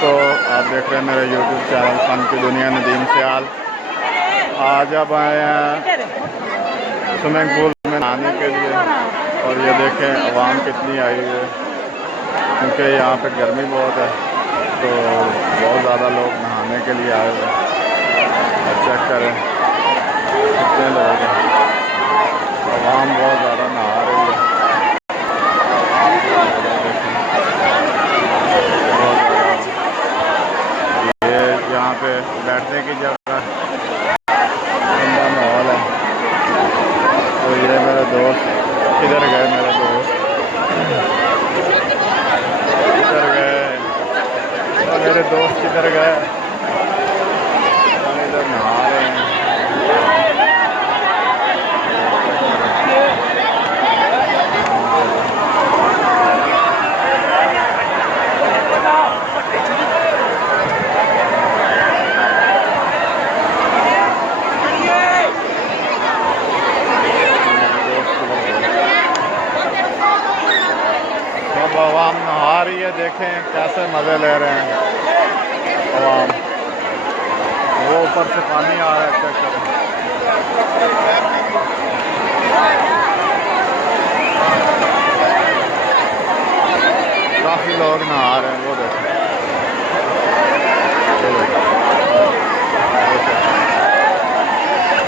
दोस्तों, आप देख रहे हैं मेरे YouTube चैनल फन की दुनिया नदीम सियाल। आज अब आए हैं स्विमिंग पूल में नहाने के लिए और ये देखें आवाम कितनी आई हुई है, क्योंकि यहाँ पे गर्मी बहुत है तो बहुत ज़्यादा लोग नहाने के लिए आए हुए हैं। चेक करें कितने लोग हैं, आवाम बहुत ज़्यादा नहा रही है। यहाँ पे बैठने की जगह ठंडा माहौल है। तो ये मेरे दोस्त किधर गए, मेरे दोस्त किधर गए, तो मेरे दोस्त किधर गए, इधर नहा रहे हैं। आवाम नहा रही है, देखें कैसे मज़े ले रहे हैं आवाम। वो ऊपर से पानी आ रहा है, चेक करें। काफ़ी लोग नहा रहे हैं, वो देखें,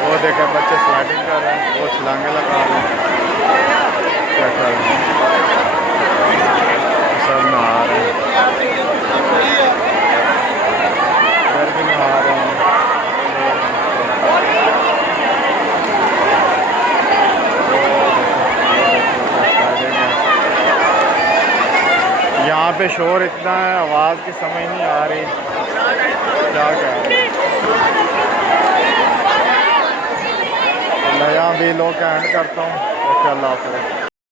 वो देखें बच्चे स्लाइडिंग कर रहे हैं, वो छलांगे लगा रहे हैं, चेक करें। सब नहा रहे हैं, घर भी नहा रहे हैं। यहाँ पे शोर इतना है, आवाज़ की समझ नहीं आ रही क्या कह रहे हैं। मैं यहाँ भी लोग एंड करता हूँ। ओके, अल्लाह हाफ़िज़।